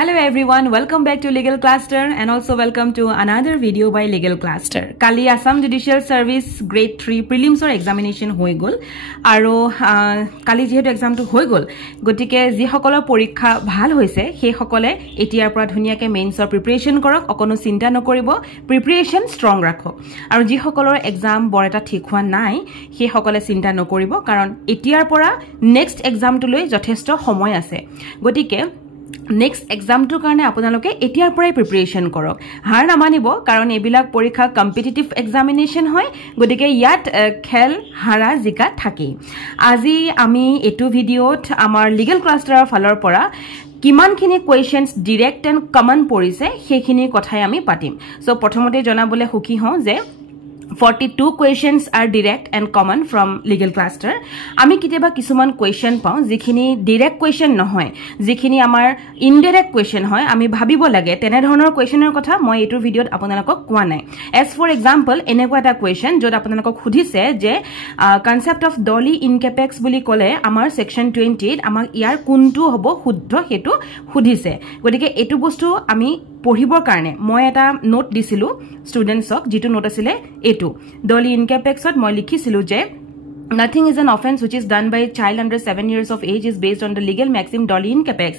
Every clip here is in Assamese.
Hello everyone, welcome back to Legal Cluster and also welcome to another video by Legal Cluster. Kali Assam Judicial Service Grade 3 Prelims or Examination hoi gol. Aro kali jehetu exam to hoi gol. Gotike ji hokolor porikha bhal hoise, he hokole etiar pora dhuniyake mains or preparation korok, okono cinta nokoribo, preparation strong rakho. Aro ji hokolor exam bor eta thik hua nai, he hokole cinta nokoribo karon etiar pora next exam to loi jothesto samoy ase. Gotike next exam to karone apunaloke etiar porai preparation korok har namanibo karon ebilak porikha competitive examination hoy godike yat khel hara jika thaki aji ami etu videot amar legal cluster falor pora কিমান খিনি কোয়েশ্চনস ডাইরেক্ট এন্ড কমন পড়িছে সেইখিনি কথাই আমি পাতিম সো প্ৰথমতে জনাবলে হুকি হ যে 42 questions are direct and common from legal cluster ami kiteba kisuman question pau jikhini direct question nohoy jikhini amar indirect question hoy ami bhabibo lage tene dhonor questioner kotha moi etu video apunalakok kwa nai as for example eneko eta question jod apunalakok khudise je concept of dolly incapex buli kole amar section 28 amak iar kuntu hobo shuddho hetu khudise godike etu bostu ami পঢ়িবৰ কাৰণে মই এটা নোট দিছিলো ষ্টুডেন্টছক যেটো নোট আছিল এটো ডলি ইনকেপেক্সত মই লিখিছিলো যে Nothing is an offense which is done by a child under 7 years of age is based on the legal maxim dolly incapex.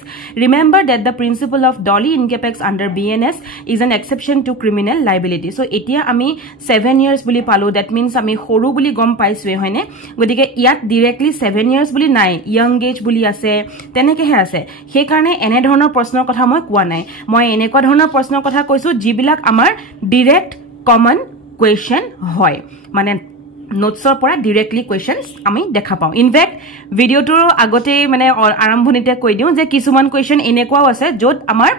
Remember that the principle of dolly incapex under BNS is an exception to criminal liability. So, etia ami 7 years buli palo, that means ami horu buli gom paiswe hoine. Godike yat directly 7 years buli nai, young age buli ase, teneke he ase. He karne ene dhonor prashnor kotha moi kowa nai. Moi eneko dhonor prashnor kotha koisu jibilak amar direct common question hoy. Mane notes or pora directly questions ami dekha pau in fact video to agote mane arambhonite koi diu je kisuman question enekwa ase jot amar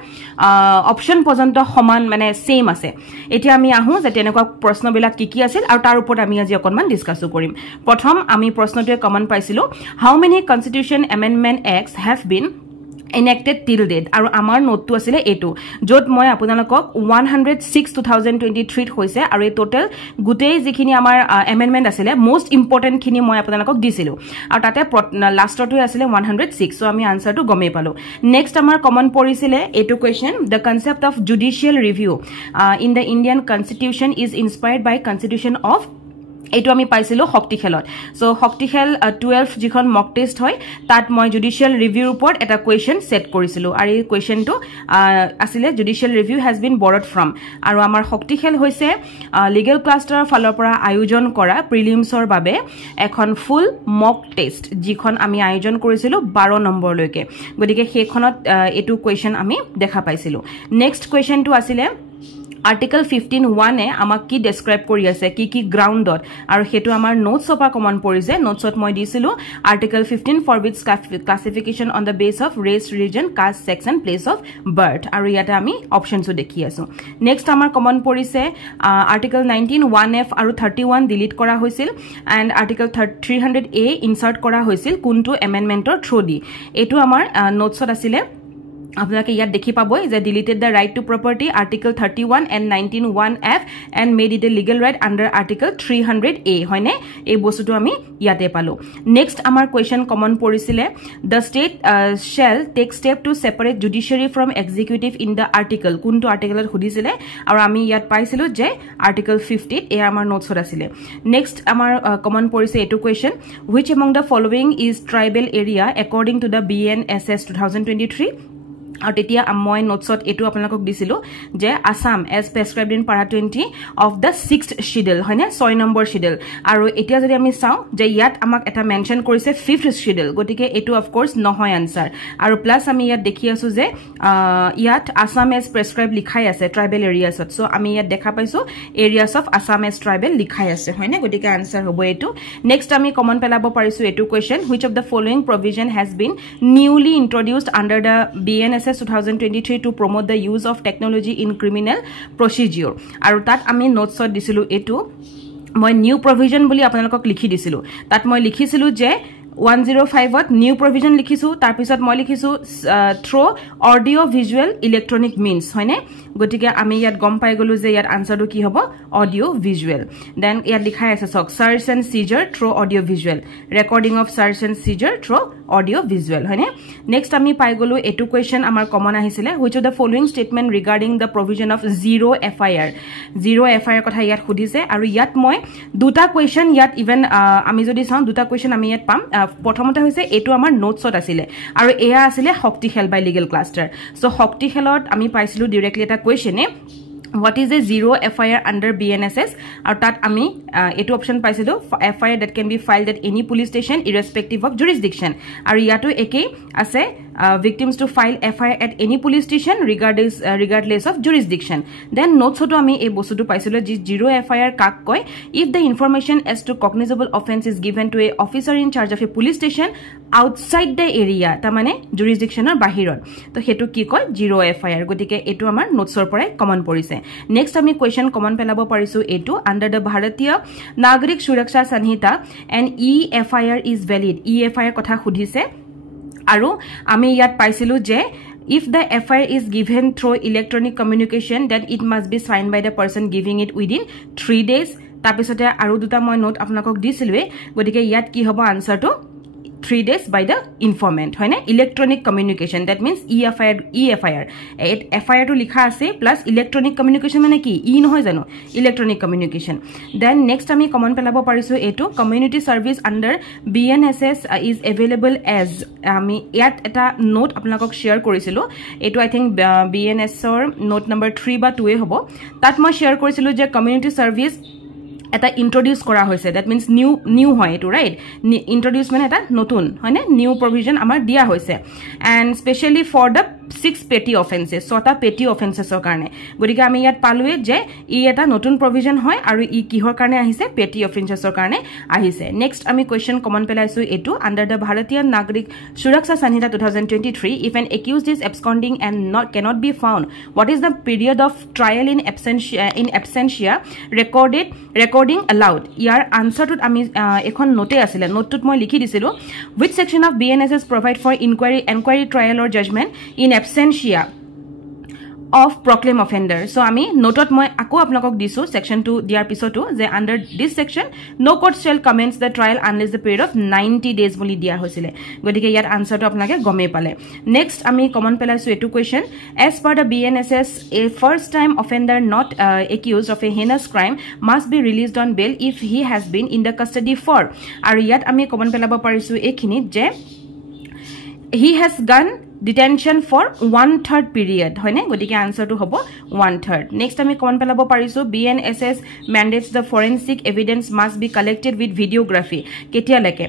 option porjonto saman mane same ase etia ami ahu je tenekwa proshno bilak ki asil aru tar upor ami aji okonman discuss korim prothom ami proshnote common paisilo how many constitution amendment acts have been enacted till date aru amar note to asile etu jot moi apunalokok 106 2023 hoise aru total gutei jikhini amar amendment asile most important khini moi apunalokok disilu aru tate last to asile 106 so ami answer to gome palo next amar common porisile etu question the concept of judicial review in the Indian constitution is inspired by constitution of এটো আমি পাইছিলো হক্তি খেলত সো হক্তি খেল 12 যিখন মক টেস্ট হয় তাত মই জুডিশিয়াল ৰিভিউৰ ওপৰত এটা কোৱেশ্চন সেট কৰিছিলো আৰু এই কোৱেশ্চনটো আছিল judicial review has been borrowed from আৰু আমাৰ হক্তি খেল হৈছে লিগেল ক্লাষ্টাৰৰ ফালৰ পৰা আয়োজন কৰা প্ৰিলিমছৰ বাবে এখন ফুল মক টেস্ট যিখন আমি আয়োজন কৰিছিলো 12 নম্বৰ লৈকে গতিকে সেইখনত এটো কোৱেশ্চন আমি দেখা পাইছিলো নেক্সট কোৱেশ্চনটো আছিল Article 15(1) e amak ki describe kori ase ki ground dot aru hetu amar notes opa common porise notes ot moi disilu Article 15 forbids classification on the base of race religion caste sex and place of birth aru yata ami options o dekhi asu next amar common porise Article 19 1f aru 31 delete kora hoisil and Article 300A insert kora hoisil kuntu amendment or through di etu amar notes ot asile আপোনাকে ইয়াত দেখি পাবই যে deleted the right to property article 31 and 19 1f and made it a legal right under article 300A হয়নে এই বস্তুটো আমি ইয়াতে পালো next আমাৰ question common পৰিছিলে the state shall take step to separate judiciary from executive in the article কোনটো আৰ্টিকেলত খুদিছিলে আৰু আমি ইয়াত পাইছিলো যে article 50 এ আমাৰ নোটছত আছিল next আমাৰ common পৰিছে এটো question which among the following is tribal area according to the BNSS 2023 আৰু তেতিয়া মই নোটছত এটো আপোনালোকক দিছিলো যে Assam as prescribed in para 20 of the 6th schedule হয়নে 6 নম্বৰ schedule আৰু এতিয়া যদি আমি চাও যে ইয়াত আমাক এটা মেনশন কৰিছে 5th schedule গটিকে এটো অফ কোৰ্স নহয় আনসাৰ আৰু প্লাস আমি ইয়াত দেখি আছো যে ইয়াত আসাম as prescribed লিখাই আছে ট্ৰাইবেল এৰিয়াছত সো আমি ইয়াত দেখা পাইছো এৰিয়াস অফ আসাম as ট্ৰাইবেল লিখাই আছে হয়নে গটিকে আনসাৰ হ'ব এটো নেক্সট আমি কমন পেলাব পাৰিছো এটো question which of the following provision has been newly introduced under the BNSS 2023 to promote the use of technology in criminal procedure aru tat ami notes disilu etu moi new provision boli apnalokok likhi disilu tat moi likhisilu je 105 to new provision লিখিছো তাৰ পিছত মই লিখিছো through audio visual electronic means হয়নে গটিকে আমি ইয়াত গম পাই গলো যে ইয়াত আনসাৰটো কি হ'ব অডিও ভিজুৱেল দেন ইয়াত লিখাই আছে সক সাৰ্চ এণ্ড সিজাৰ through audio visual recording of search and সিজাৰ থ্ৰু অডিও ভিজুৱেল হয়নে নেক্সট আমি পাই গলো এটু কোৱেশ্চন আমাৰ কমন আহিছিলে which of the following statement regarding the provision of zero FIR কথা ইয়াত সুধিছে আৰু ইয়াত মই দুটা কোৱেশ্চন ইয়াত ইভেন আমি যদি চাওঁ দুটা কোৱেশ্চন আমি ইয়াত পাম প্ৰথমতে হৈছে এটো আমাৰ নোটছত আছিলে আৰু এয়া আছিলে শক্তি খেল বাই লিগেল ক্লাষ্টাৰ সো শক্তি খেলত আমি পাইছিলো ডাইৰেক্টলি এটা কোৱেশ্চনে What is a zero FIR under BNSS? Or that ami etu option paisilu FIR that can be filed at any police station irrespective of jurisdiction. Or yato eke ase victims to file FIR at any police station regardless of jurisdiction. Then notes hoto ami e bostu tu paisilu zero FIR kak koi if the information as to cognizable offense is given to a officer in charge of a police station outside the area ta mane jurisdiction or bahiron. To hetu ki koi zero FIR gotike etu amar notes or pore common porise. Next ami question common pelabo parisu etu under the Bharatiya Nagarik Suraksha Sanhita and EFIR is valid EFIR kotha khudise aru ami yat paisilu je if the FIR is given through electronic communication then it must be signed by the person giving it within 3 days tapisote aru duta moi note apnakok disilwe gotike yat ki hobo answer to 3 days by the informant hoine electronic communication that means EFIR FIR to likha ase plus electronic communication mane ki nohoy jano electronic communication then next ami common pelabo parisu etu community service under BNSS is available as ami yat eta note apnakok share korisilu etu I think BNSS or note number 3 ba 2 e hobo tat moi share korisilu je community service এটা ইন্ট্রোডিউস করা হয়েছে দ্যাট মিন্স নিউ হয় এটো রাইট ইন্ট্রোডিউস মানে এটা নতুন হয়নে নিউ প্রভিজন আমাৰ দিয়া হৈছে এন্ড স্পেশালি ফৰ দ্য 6 পেটি অফেন্সেস ছটা পেটি অফেন্সেসৰ কাৰণে গৰিকে আমি ইয়াত পালুৱে যে ই এটা নতুন প্ৰভিজন হয় আৰু ই কিহৰ কাৰণে আহিছে পেটি অফেন্সেসৰ কাৰণে আহিছে নেক্সট আমি কোৱেশ্চন কমন পেলাইছো এটো আন্ডাৰ দ্য ভাৰতীয় নাগৰিক সুৰক্ষা সংহিতা 2023 if an accused is absconding and cannot be found what is the period of trial in absentia recording allowed ইয়াৰ আনসাৰটোত আমি এখন নোটে আছিল নোটটোত মই লিখি দিছিলো which section of BNSS provide for inquiry trial or judgment in absentia of proclaim offender so ami notot moi ako apnakok disu section 2 diar pisotu je under this section no court shall commence the trial unless the period of 90 days boli dia hoisile godike yat answer to apnake gome pale next ami common pelaisu etu question as per the BNSS a first time offender not accused of a heinous crime must be released on bail if he has been in the custody for aru yat ami common pelabo parisu ekhini je he has gone detention for 1/3 period hoine godike answer to hobo 1/3 next ami common pelabo parisu BNSS mandates the forensic evidence must be collected with videography ketia leke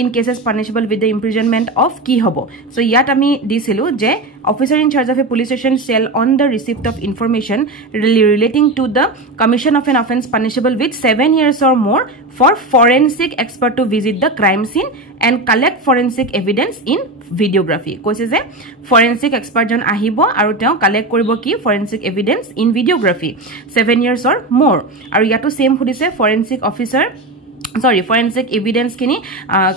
in cases punishable with the imprisonment of ki hobo so yat ami disilu je officer in charge of a police station shall on the receipt of information relating to the commission of an offense punishable with 7 years or more for forensic expert to visit the crime scene and collect forensic evidence in videography koise je forensic expert jon ahibo aru teo collect koribo ki forensic evidence in videography 7 years or more aru yato same hudise forensic officer forensic evidence kini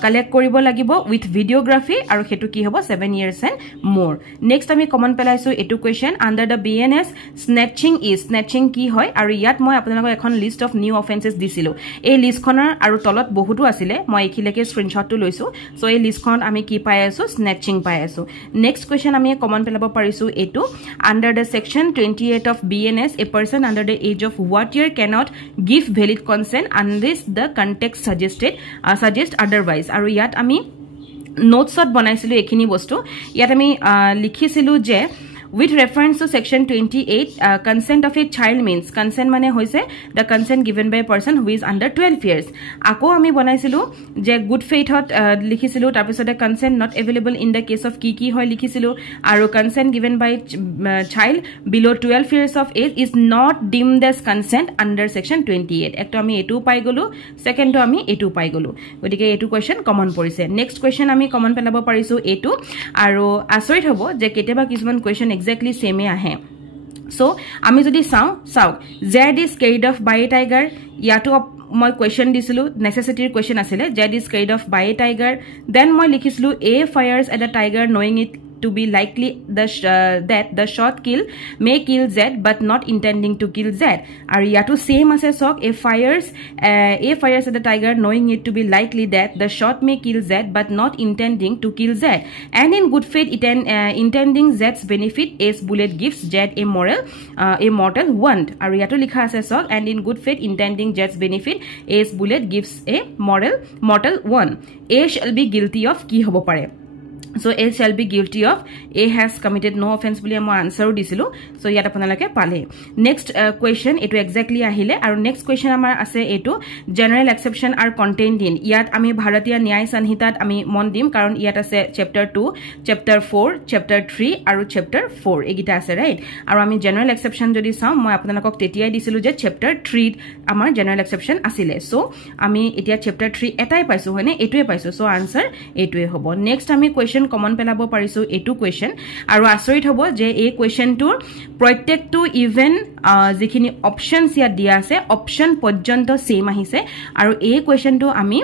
collect koribo lagibo with videography aru hetu ki hobo 7 years and more next ami common pelaisu etu question under the BNS snatching ki hoy aru yat moi apnalok ekhon list of new offenses disilu ei list khonor aru tolot bohutu asile moi ekhileke screenshot tu loisu so ei list khon ami ki pai asu snatching pai asu next question ami common pelabo parisu etu under the section 28 of BNS a person under the age of what year cannot give valid consent unless the suggest otherwise aru yat ami notes ot banaisilu ekhini bostu yat ami likhisilu je with reference to section 28 consent of a child means consent mane hoise the consent given by a person who is under 12 years ako ami banaisilu je good faith hot likhisilu tar pisote consent not available in the case of ki hoy likhisilu aru consent given by child below 12 years of age is not deemed as consent under section 28 ekto ami etu pai golu second to ami etu pai golu godike etu question common porise next question ami common pelabo parisu etu aru asorit hobo je keteba kisman question exactly same ahe so ami jodi sauk Z is carried off by a tiger yato মই কোৱেশ্চন দিছিলো নেসেসিটিৰ কোৱেশ্চন আছিলে that is carried off by a tiger then মই লিখিছিলো a fires at a tiger knowing it to be likely that the shot may kill Z but not intending to kill Z. Are yato same as a sock a fires at the tiger knowing it to be likely that the shot may kill Z but not intending to kill Z. And in good faith intending Z's benefit as bullet gives Z a mortal wound. Are yato likha as a sock and in good faith intending Z's benefit as bullet gives a mortal wound. A shall be guilty of ki hobo pare. So A shall be guilty of A has committed no offense boli amo answer disilu so yata apanalake pale next question etu exactly ahile aru next question amar ase etu general exception are contained in yat ami bharatiya nyay sanhitat ami mon dim karon yat ase chapter 2 chapter 4 chapter 3 aru chapter 4 egita ase right aru ami general exception jodi saw moi apanalakok tetiai disilu je chapter 3 amar general exception asile so ami etia chapter 3 etai paisu hoine etue paisu so answer etue hobo next ami question common পেলাব পাৰিছো এটু কোৱেশ্চন আৰু আচৰিত হ'ব যে এই কোৱেশ্চনটোৰ প্ৰত্যেকটো ইভেন যিখিনি অপচনছ ইয়া দিয়া আছে অপচন পৰ্যন্ত সেম আহিছে আৰু এই কোৱেশ্চনটো আমি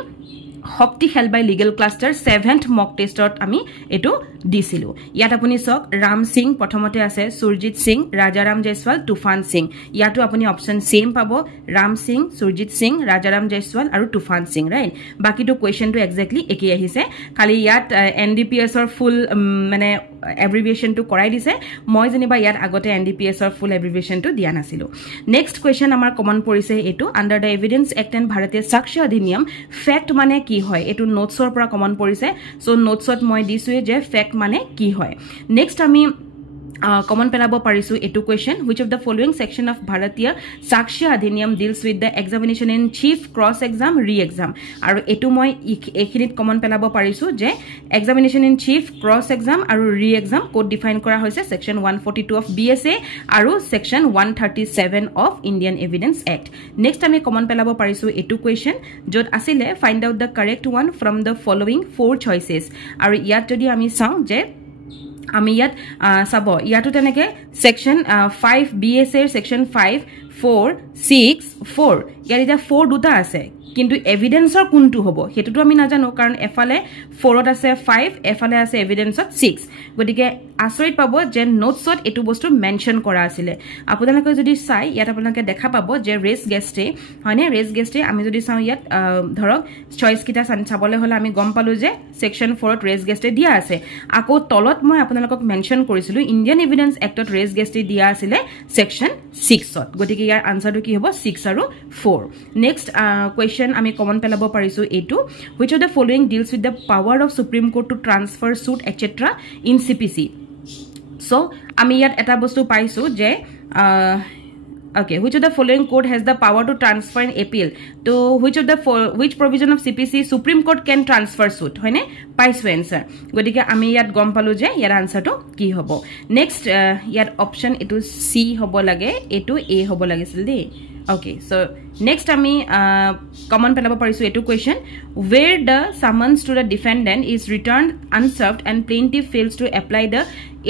শক্তি খেল বাই লিগেল ক্লাষ্টাৰ 7th মক টেষ্টত আমি এটু দিছিলো ইয়াত আপুনি সক ৰাম সিং প্ৰথমতে আছে সুৰজিত সিং ৰাজাৰাম জয়সৱাল তুফান সিং ইয়াতো আপুনি অপচন সেম পাব ৰাম সিং সুৰজিত সিং ৰাজাৰাম জয়সৱাল আৰু তুফান সিং ৰাইট বাকিটো কোৱেশ্চনটো এক্স্যাক্টলি একে আহিছে খালি ইয়াত এনডিপিএছ ৰ ফুল মানে এব্ৰিভিয়েশন টু কৰাই দিছে মই জনিবা ইয়াত আগতে এনডিপিএছ ৰ ফুল এব্ৰিভিয়েশন টু দিয়া নাছিলো নেক্সট কোৱেশ্চন আমাৰ কমন পৰিছে এটু under the evidence act and ভাৰতীয় সাক্ষ্য অধিনিয়ম ফ্যাক্ট মানে কি হয় এটু নোটছৰ পৰা কমন পৰিছে সো নোটছত মই দিছো যে ফ্যাক্ট মানে কি হয় নেক্সট আমি common pelabo parisu etu question which of the following section of Bharatiya Sakshya Adhiniyam deals with the examination in chief cross exam re exam aru etu moi ekhinit common pelabo parisu je examination in chief cross exam aru re exam code define kora hoise section 142 of BSA aru section 137 of Indian Evidence Act next ami common pelabo parisu etu question jot asile find out the correct one from the following four choices aru yat jodi ami saw je আমি ইয়াত সাবো ইয়াটো তেনেকে সেকশন 5 BSA সেকশন 5 4 6 4 ইয়াৰ এটা 4 দুটা আছে কিন্তু এভিডেন্সৰ কোনটো হ'ব হেতুটো আমি নাজানো কাৰণ এফালে 4ত আছে 5 এফালে আছে এভিডেন্সত 6 গটিকে আচৰিত পাব যে নোটছত এটো বস্তু মেনশন কৰা আছিল আপোনালোকে যদি চাই ইয়াত আপোনালোকে দেখা পাব যে ৰেস গেষ্টে হয়নে ৰেস গেষ্টে আমি যদি চাও ইয়াত ধৰক চয়েস কিটা চাবলে হলে আমি গম পালো যে সেকশন 4ত ৰেস গেষ্টে দিয়া আছে আকৌ তলত মই আপোনালোকক মেনশন কৰিছিলো ইন্ডিয়ান এভিডেন্স এক্টত ৰেস গেষ্টে দিয়া আছিল সেকশন 6ত গটিকে ইয়াৰ আনসাৰটো কি হ'ব 6 আৰু 4 নেক্সট কোৱেশ্চন আমি কমন পেলাব পাৰিছো এটো which of the following deals with the power of Supreme Court to transfer suit etc in CPC so আমি ইয়াত এটা বস্তু পাইছো যে okay which of the following court has the power to transfer an appeal to which provision of CPC Supreme Court can transfer suit hoine paisu answer godike ami yat gom palu je yar answer to ki hobo next yat option etu C hobo lage etu A hobo lagisil de okay so next ami common pelabo parisu etu question where the summons to the defendant is returned unserved and plaintiff fails to apply the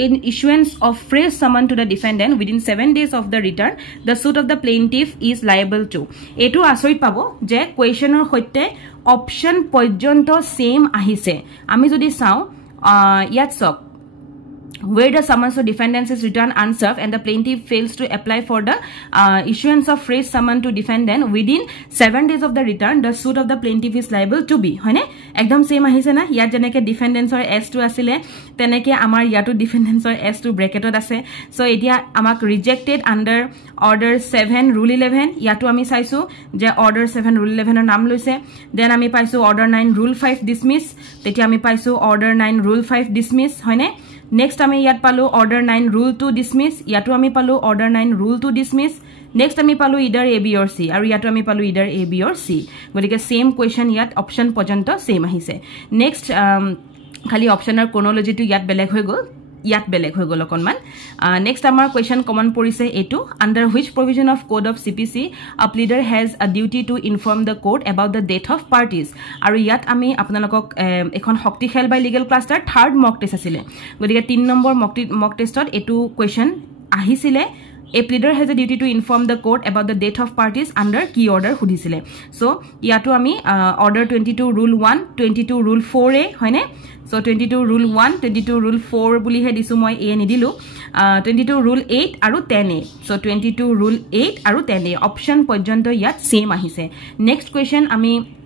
in issuance of fresh summon to the defendant within 7 days of the return the suit of the plaintiff is liable to etu asoit pabo je questioner hoite option porjonto same ahise ami jodi saw yat sok where the summons to defendants is returned unserved and the plaintiff fails to apply for the issuance of fresh summon to defendant within 7 days of the return the suit of the plaintiff is liable to be hoine ekdom same ahise na yat janeke defendants or s2 asile teneke amar yato defendants or s2 bracketot ase so etia amak rejected under order 7 rule 11 yato ami saisu je order 7 rule 11 er naam loise then ami paisu order 9 rule 5 dismiss tetia ami paisu order 9 rule 5 dismiss hoine next ami yat palu order 9 rule 2 dismiss yato ami palu order 9 rule 2 dismiss next ami palu either A B or C aru yato ami palu either A B or C gotike same question yat option porjonto same ahise next khali optioner chronology to yat beleg hoy gol yat beleg hoy gol okonman next amar question common porise etu under which provision of code of CPC a pleader has a duty to inform the court about the death of parties aru yat ami apnalokok ekhon shokti khel by legal cluster third mock test asile gotike 3 number mock testot etu question ahisile A pleader has a duty to inform the court about the death of parties under key order hudisile. So yato ami order 22 rule 1 22 rule 4a hoine. So 22 rule 1 22 rule 4 buli he disu moi a ni dilu 22 rule 8 aru 10a. So 22 rule 8 aru 10a option porjonto yat same ahise. Next question ami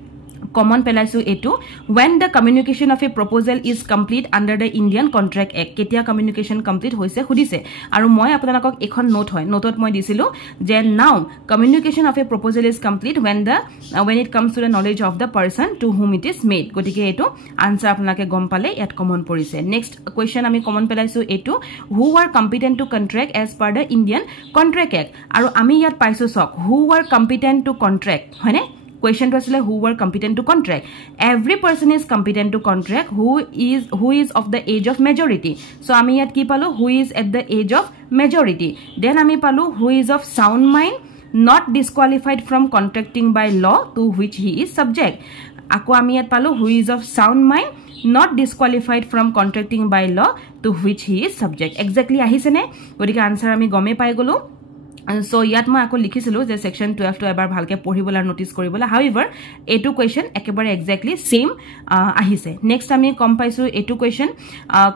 common pelaisu etu when the communication of a proposal is complete under the Indian Contract Act ketia communication complete hoise hudise aru moi apunalok ekhon note hoy notot moi disilu je now communication of a proposal is complete when it comes to the knowledge of the person to whom it is made gotike etu answer apunake gom pale yat common porise. Next question ami common pelaisu etu who are competent to contract as per the Indian Contract Act aru ami yat paisu sok who are competent to contract hoine question to asile who were competent to contract. Every person is competent to contract who is of the age of majority. So ami yat ki palo who is at the age of majority. Then ami palo who is of sound mind not disqualified from contracting by law to which he is subject. Ako ami yat palo who is of sound mind not disqualified from contracting by law to which he is subject. Exactly ahise ne godike answer ami gome pai golu. So yat ma ako likhisilu je section 12 to ebar bhalke poribola notice koribola. However etu question ekebare exactly same ahise. Next ami kom paisu etu question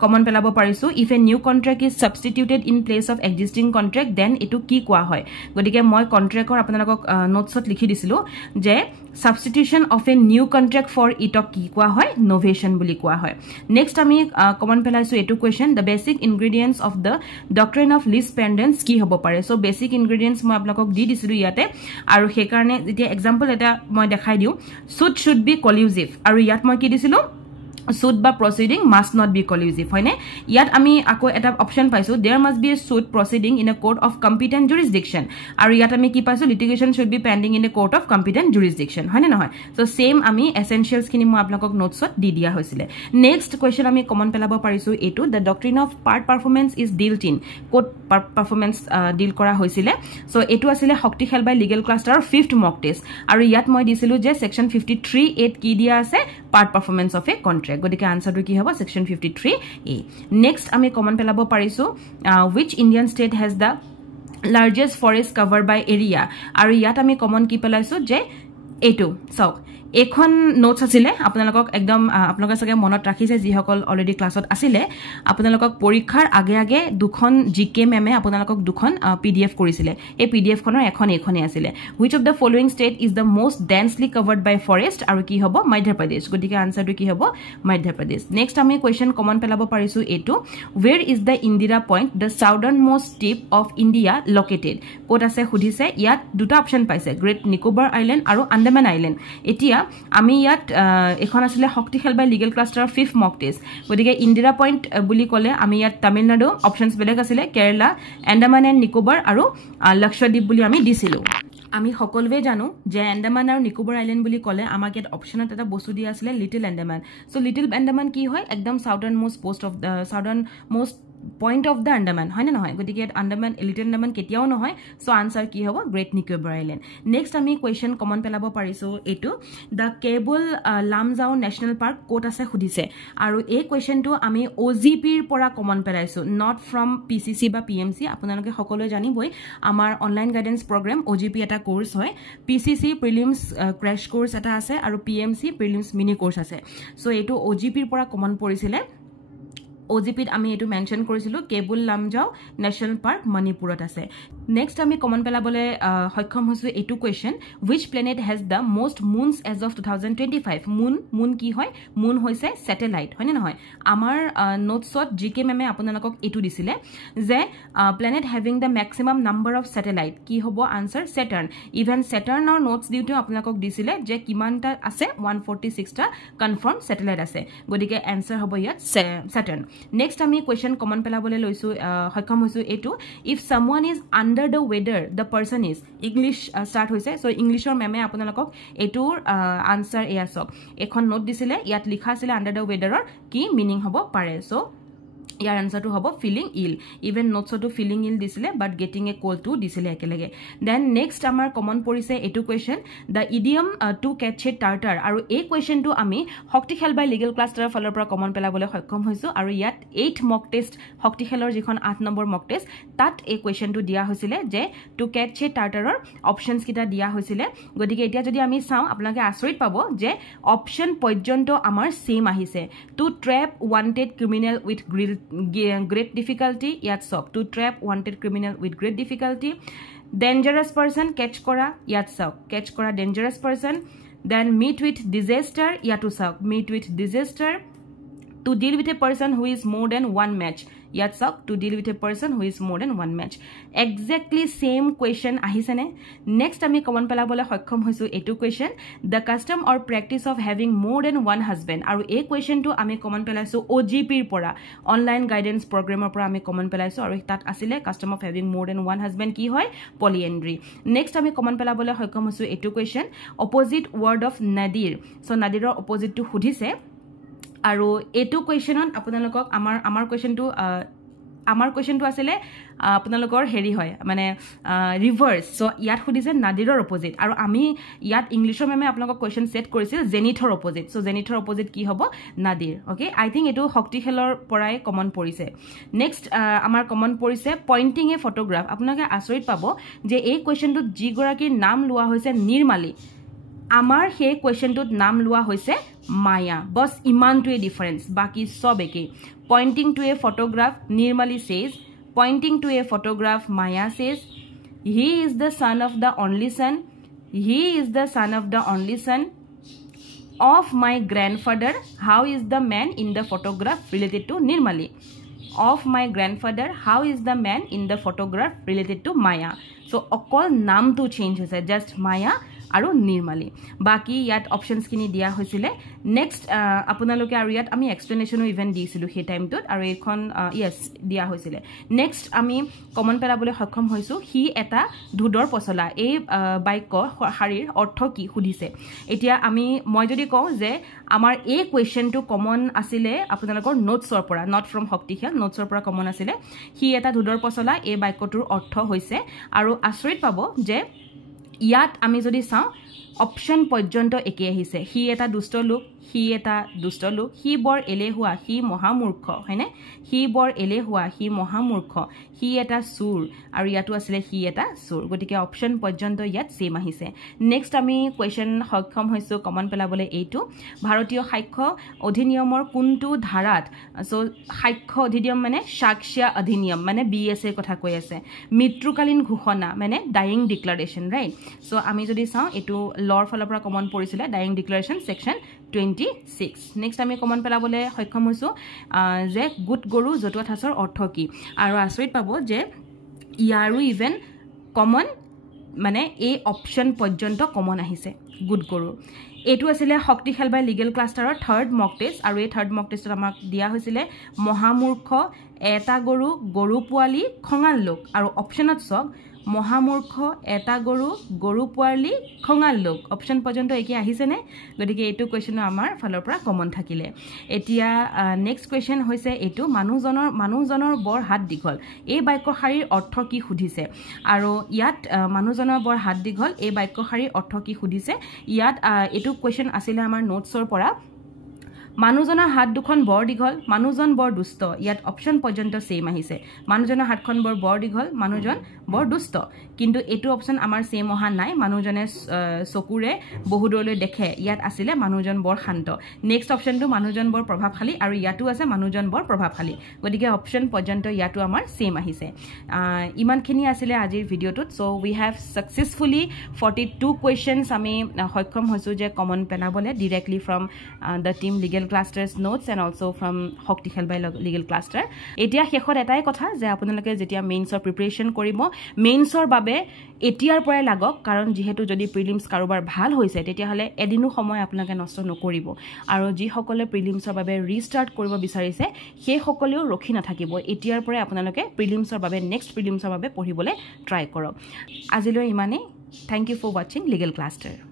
common pelabo parisu if a new contract is substituted in place of existing contract then etu ki koa hoy godike moi contract or apunalok notes ot likhi disilu je substitution of a new contract for it ki koa hoy novation buli koa hoy. Next ami common pelaisu etu question the basic ingredients of the doctrine of least pendants ki hobo pare. So basic ingredients মই আপোনাক দি দিছিলো ইয়াতে আৰু সেই কাৰণে যেতিয়া एग्जांपल এটা মই দেখাই দিও suit should be collusive আৰু ইয়াত মই কি দিছিলো suit বা proceeding must not be collusive hoine yat ami ako eta option paisu there must be a suit proceeding in a court of competent jurisdiction aru yat ami ki paisu litigation should be pending in a court of competent jurisdiction hoine na hoy. So same ami essentials kini mo apnakok notes ot di dia hoisile. Next question ami common pelabo parisu etu the doctrine of part performance is dealt in court performance deal kora hoisile. So etu asile hokti khel by legal cluster 5th mock test aru yat moi disilu je section 53 8 ki dia ase part performance of a contract godike answer to ki hobo section 53a. Next ami common pelabo parisu which Indian state has the largest forest covered by area aru yat ami common ki pelaisu je etu so এখন নোটস আছিলে আপোনালোকক একদম আপোনালোকে সকে মনত ৰাখিছে যি সকল অলৰেডি ক্লাছত আছিলে আপোনালোকক পৰীক্ষাৰ আগে আগে দুখন জিকে মেমে আপোনালোকক দুখন পিডিএফ কৰিছিলে এই পিডিএফ খনৰ এখন এখনে আছিলে which of the following state is the most densely covered by forest আৰু কি হ'ব মধ্য প্ৰদেশ গতিকে আনসাৰটো কি হ'ব মধ্য প্ৰদেশ. নেক্সট আমি কোৱেশ্চন কমন পেলাব পাৰিছো এটো where is the Indira point the southernmost tip of India located কোট আছে সুধিছে ইয়াত দুটা অপচন পাইছে গ্ৰেট নিকোবৰ আইল্যান্ড আৰু আন্দামান আইল্যান্ড. এতিয়া আমি ইয়াত এখন আসলে শক্তি খেল বাই লিগেল ক্লাস্টাৰ 5th মক টেষ্ট গতিকে ইন্দিৰা পইণ্ট বুলি ক'লে আমি ইয়াত তামিলনাডু অপশনস বেলেগ আছিলে কেৰালা আন্দামান এণ্ড নিকোবৰ আৰু লক্ষদ্বীপ বুলি আমি দিছিলো. আমি সকলোৱে জানো যে আন্দামান আৰু নিকোবৰ আইল্যান্ড বুলি ক'লে আমাক ইয়াত অপশনত এটা বস্তু দিয়া আছিলে little Andaman. So little Andaman কি হয় একদম southern most point of the Andaman হয় না নহয় গতিকে আন্দামান লিটল আন্দামান কেতিয়াও নহয়. সো আনসার কি হ'ব গ্ৰেট নিকোবৰ আইল্যান্ড. নেক্সট আমি কোৱেশ্চন কমন পেলাব পাৰিছো এটো দা cable Lamjao national park coat আছে সুধিছে আৰু এই কোৱেশ্চনটো আমি OGPৰ পৰা কমন পেলাইছো নট ফ্ৰম PCC বা PMC. আপোনালোকে সকলোৱে জানিবই আমাৰ অনলাইন গাইডেন্স প্ৰগ্ৰাম OGP এটা কোৰ্স হয় PCC প্ৰিলিমছ ক্ৰ্যাশ কোৰ্স এটা আছে আৰু PMC প্ৰিলিমছ মিনি কোৰ্স আছে. সো এটো OGPৰ পৰা কমন পৰিছিলে OGPত আমি এটো মেনশন কৰিছিলো কেবল লামজাও ন্যাশনাল পাৰ্ক মণিপুৰত আছে. নেক্সট আমি কমন পেলাবলে সক্ষম হৈছো এটো question which planet has the most moons as of 2025 মুন কি হয় মুন হৈছে স্যাটেলাইট হয় না নহয়. আমাৰ নোটছত জিকে মেমে আপোনালোকক এটো দিছিলে যে planet having the maximum number of satellite কি হ'ব আনসাৰ Saturn. ইভেন Saturnৰ নোটছ দিউতে আপোনালোকক দিছিলে যে কিমানটা আছে 146 টা কনফাৰ্ম স্যাটেলাইট আছে গতিকে আনসাৰ হ'ব ইয়াত Saturn. Next আমি কোৱেশ্চন কমন পেলাবলে লৈছো সক্ষম হৈছো এটো if someone is under the weather the person is English start হৈছে. সো ইংলিশৰ মেমে আপোনালোকক এটোৰ আনসাৰ এয়া সক এখন নোট দিছিলে ইয়াত লিখা আছিল under the weather কি মিনিং হ'ব পাৰে. সো ইয়াৰ আনসাৰটো হ'ব ফিলিং ইল ইভেন নোটছটো ফিলিং ইল দিছিলে বাট গেটিং এ কোল্ড টু দিছিলে একেলগে দেন নেক্সট আমাৰ কমন পৰিছে এটো কোৱেশ্চন দা ইডিয়ম টু কেটচ এ টাৰ্টাৰ আৰু এই কোৱেশ্চনটো আমি শক্তি খেল বাই লিগেল ক্লাষ্টাৰৰ ফালৰ পৰা কমন পেলাবলৈ সক্ষম হৈছো আৰু ইয়াত 8 মক টেষ্ট শক্তি খেলৰ যিখন 8 নম্বৰ মক টেষ্ট তাত এই কোৱেশ্চনটো দিয়া হৈছিলে যে টু কেটচ এ টাৰ্টাৰৰ অপচনছ কিটা দিয়া হৈছিলে গতিকে এতিয়া যদি আমি চাও আপোনালোকে আচৰিত পাব যে অপচন পৰ্যন্ত আমাৰ সেম আহিছে to trap wanted criminal with great difficulty yat sok to trap wanted criminal with great difficulty dangerous person catch kora yat sok catch kora dangerous person then meet with disaster yatu sok meet with disaster to deal with a person who is more than one match yat sok to deal with a person who is more than one match exactly same question ahisene next ami common pelabole hokkam hoisu etu question the custom or practice of having more than one husband aru ei question to ami common pelaisu OGP r pora online guidance program r pora ami common pelaisu aru tat asile custom of having more than one husband ki hoy polyandry next ami common pelabole hokkam hoisu etu question opposite word of nadir so nadiror opposite to hudise আৰু এটো কোৱেশ্চনত আপোনালোকক আমাৰ কোৱেশ্চনটো আছিলে আপোনালোকৰ হেৰি হয় মানে ৰিভাৰ্স সো ইয়াত খুদিছে নাদিৰৰ অপোজিট আৰু আমি ইয়াত ইংলিশৰ মেমে আপোনালোকক কোৱেশ্চন সেট কৰিছিল জেনিথৰ অপোজিট সো জেনিথৰ অপোজিট কি হ'ব নাদিৰ ওকে আই থিংক এটো শক্তি খেলৰ পৰাই কমন পৰিছে নেক্সট আমাৰ কমন পৰিছে পইন্টিং এ ফটোগ্ৰাফ আপোনালোকে আচৰিত পাব যে এই কোৱেশ্চনটোত যি গৰাকীৰ নাম লোৱা হৈছে নিৰ্মালী আমাৰ সেই কোৱেশ্চনটোত নাম লোৱা হৈছে মায়া বস ইমানটোৱে ডিফাৰেন্স বাকি সব একে pointing to a photograph Nirmali says pointing to a photograph Maya says he is the son of the only son he is the son of the only son of my grandfather how is the man in the photograph related to Nirmali of my grandfather how is the man in the photograph related to Maya so okol naam to change hoise just Maya আৰু নিৰ্মালী বাকি ইয়াত অপচনছ কিনি দিয়া হৈছিলে নেক্সট আপোনালোকে আৰু ইয়াত আমি এক্সপ্লেনেশনো ইভেন্ট দিছিলো সেই টাইমটোত আৰু এখন ইয়েস দিয়া হৈছিলে নেক্সট আমি কমন পেলাবলৈ সক্ষম হৈছো হি এটা ধুদৰ পছলা এই বাক্য শাৰীৰ অৰ্থ কি সুধিছে এতিয়া মই যদি কওঁ যে আমাৰ এই কোৱেশ্চনটো কমন আছিলে আপোনালোকৰ নোটছৰ পৰা নট ফ্ৰম শক্তিখেল নোটছৰ পৰা কমন আছিলে হি এটা ধুদৰ পছলা এই বাক্যটোৰ অৰ্থ হৈছে আৰু আচৰিত পাব যে ইয়াত আমি যদি চাও অপচন পৰ্যন্ত একে আহিছে হি এটা দুষ্ট লোক হি এটা দুষ্ট লোক হি বৰ এলেহুৱা হি মহামূৰ্খ হয়নে হি বৰ এলেহুৱা হি মহামূৰ্খ হি এটা চুৰ আৰু ইয়াতো আছিলে হি এটা চুৰ গতিকে অপচন পৰ্যন্ত ইয়াত সেম আহিছে নেক্সট আমি কোৱেশ্চন সক্ষম হৈছো কমন পেলাবলৈ এইটো ভাৰতীয় সাক্ষ্য অধিনিয়মৰ কোনটো ধাৰাত সো সাক্ষ্য অধিনিয়ম মানে সাক্ষ্য অধিনিয়ম মানে বিএসএ কথা কৈ আছে মৃত্যুকালীন ঘোষণা মানে ডাইং ডিক্লাৰেশন ৰাইট সো আমি যদি চাও এটো লৰ ফালৰ পৰা কমন পৰিছিলে ডাইং ডিক্লাৰেশন সেকশন 26 নেক্সট আমি কমন পেলাবলৈ সক্ষম হৈছো যে গুড গৰু জতুৱা ঠাচৰ অৰ্থ কি আৰু আচৰিত পাব যে ইয়াৰো ইভেন কমন মানে এই অপচন পৰ্যন্ত কমন আহিছে গুড গৰু এটো আছিল শক্তি খেল বাই লিগেল ক্লাষ্টাৰৰ থাৰ্ড মক টেষ্ট আৰু এই থাৰ্ড মক টেষ্টত আমাক দিয়া হৈছিল মহামূৰ্খ এটা গৰু গৰু পোৱালি খঙাল লোক আৰু অপচনত সব মহামূৰ্খ এটা গৰু গৰু পোৱালি খঙাল লোক অপচন পৰ্যন্ত একে আহিছে নে গতিকে এটো কোৱেশ্চন আমাৰ ফালৰ পৰা কমন থাকিলে এতিয়া নেক্সট কোৱেশ্চন হৈছে এটো মানুহজনৰ বৰ হাত দীঘল এই বাক্য শাৰীৰ অৰ্থ কি সুধিছে আৰু ইয়াত মানুহজনৰ বৰ হাত দীঘল এই বাক্য শাৰীৰ অৰ্থ কি সুধিছে ইয়াত এটো কোৱেশ্চন আছিল আমাৰ নোটছৰ পৰা মানুহজনৰ হাত দুখন বৰ দীঘল মানুহজন বৰ দুষ্ট ইয়াত অপচন পৰ্যন্ত সেম আহিছে মানুহজনৰ হাতখন বৰ দীঘল মানুহজন বৰ দুষ্ট কিন্তু এটো অপচন আমাৰ সেম অহা নাই মানুহজনে চকুৰে বহুদূৰলৈ দেখে ইয়াত আছিল মানুহজন বৰ শান্ত নেক্সট অপচনটো মানুহজন বৰ প্ৰভাৱশালী আৰু ইয়াতো আছে মানুহজন বৰ প্ৰভাৱশালী গতিকে অপচন পৰ্যন্ত ইয়াতো আমাৰ সেম আহিছে ইমানখিনি আছিল আজিৰ ভিডিওটোত so we have successfully 42 questions আমি সক্ষম হৈছো যে কমন পেলাবলৈ directly from the team legal clusters notes and also from শক্তি খেল বাই লিগেল ক্লাষ্টাৰ এতিয়া শেষত এটাই কথা যে আপোনালোকে যেতিয়া মেইনছৰ প্ৰিপাৰেচন কৰিব মেইনছৰ বাবে এতিয়াৰ পৰাই লাগক কাৰণ যেহেতু যদি প্ৰিলিমছ কাৰোবাৰ ভাল হৈছে তেতিয়া হলে এদিনো সময় আপোনালোকে নষ্ট নকৰিব আৰু যি সকলে প্ৰিলিমছৰ বাবে ৰিস্টাৰ্ট কৰিব বিচাৰিছে সেই সকলেও ৰখি নাথাকিব এতিয়াৰ পৰাই আপোনালোকে প্ৰিলিমছৰ বাবে নেক্সট প্ৰিলিমছৰ বাবে পঢ়িবলৈ ট্ৰাই কৰক আজিলৈ ইমানে thank you for watching legal cluster